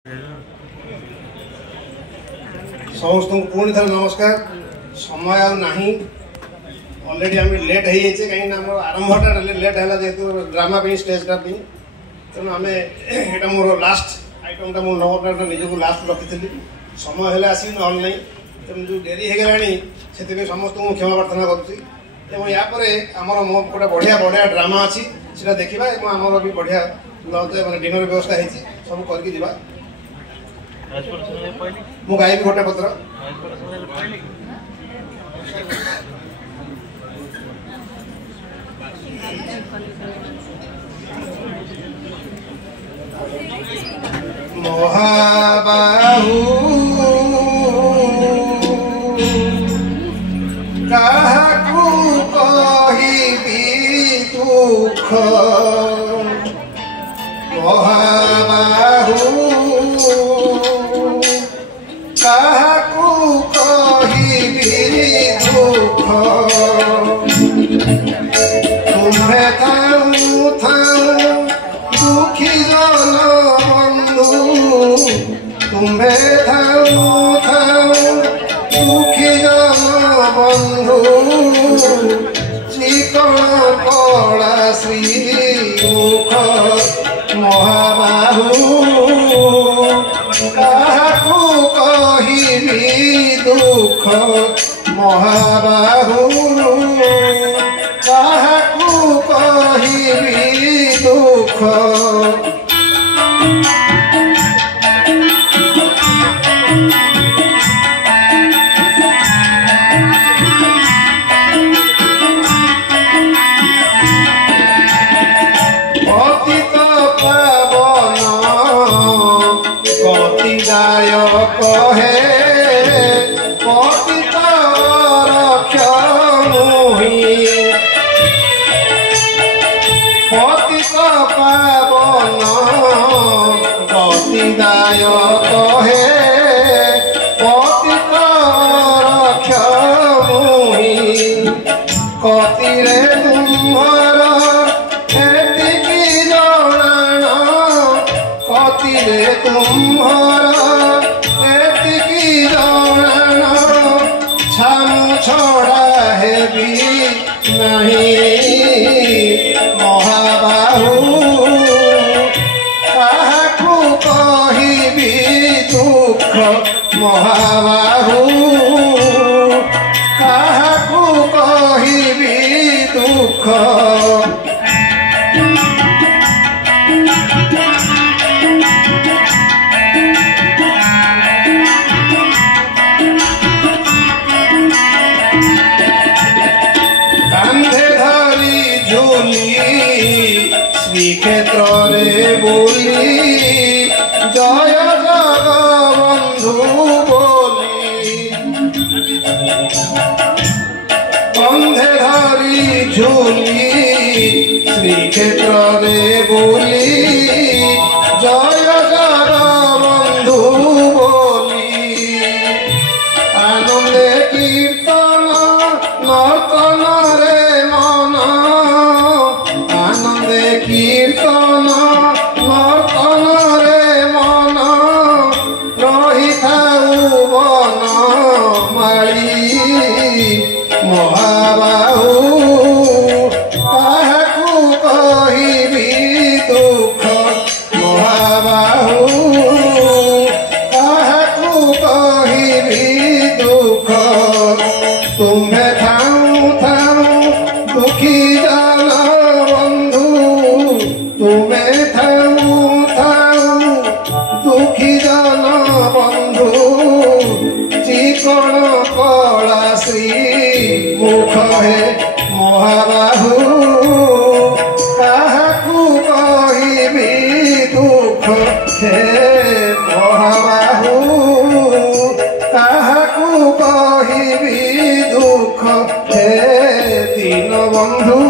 समस्त को पुणी थर नमस्कार। समय नहीं ऑलरेडी आम लेट हो कहीं आरंभटा लेट है जेहतु ड्रामा स्टेजटा तेणु आम यहाँ मोर लास्ट आइटमटा मुझे नवटा निजक लास्ट रखी समय है आस ना तेणु जो डेरी हो गला से समस्त को क्षमा प्रार्थना करुँच। यापर आमर मो गोटे बढ़िया बढ़िया ड्रामा अच्छी से देखा आमर भी बढ़िया लंच मैंने डिनर व्यवस्था होती सब करके जा मु गायबी गोटे पत्र महाबाहु काहकु कहिबी दुख महाबाहु काहकु कहिबी दुख तुम्हें थाऊ थाऊ दुखी जन बंधु तुम्हें थाऊ थाऊ दुखी जन बंधु चिकन कला श्रीमुख महाबाहु काहकु कहिबी दुख महाबाहु काहकु कहिबी दुख कहे पतित रक्ष मुहि पतित पावन गतिदाय कहे पतित रक्ष मुहि कतिरे तुम्हार एतिकी जणाण कतिरे तुम्हार छोड़ा है भी नहीं महाबाहु काहकु कहिबी दुख महाबाहु काहकु कहिबी दुख श्रीक्षेत्र रे बोली जय जगबंधु बोली कंधे धरी झूली श्रीक्षेत्र रे बोली जय जगबंधु बोली आनंदे कीर्तन नर्तन रे मन कीर्तन नर्तन रे मन रही थाऊ बन माड़ी महाबाहु काहकु कहिबी दुख महाबाहु काहकु कहिबी दुख तुम्हें थाऊ थाऊ दुखी जन तुम्हें थाऊ थाऊ दुखी जन बंधु चिकन कला श्रीमुख है महाबाहु काहकु कहिबी दुख हे महाबाहु काहकु कहिबी दुख हे दीन बंधु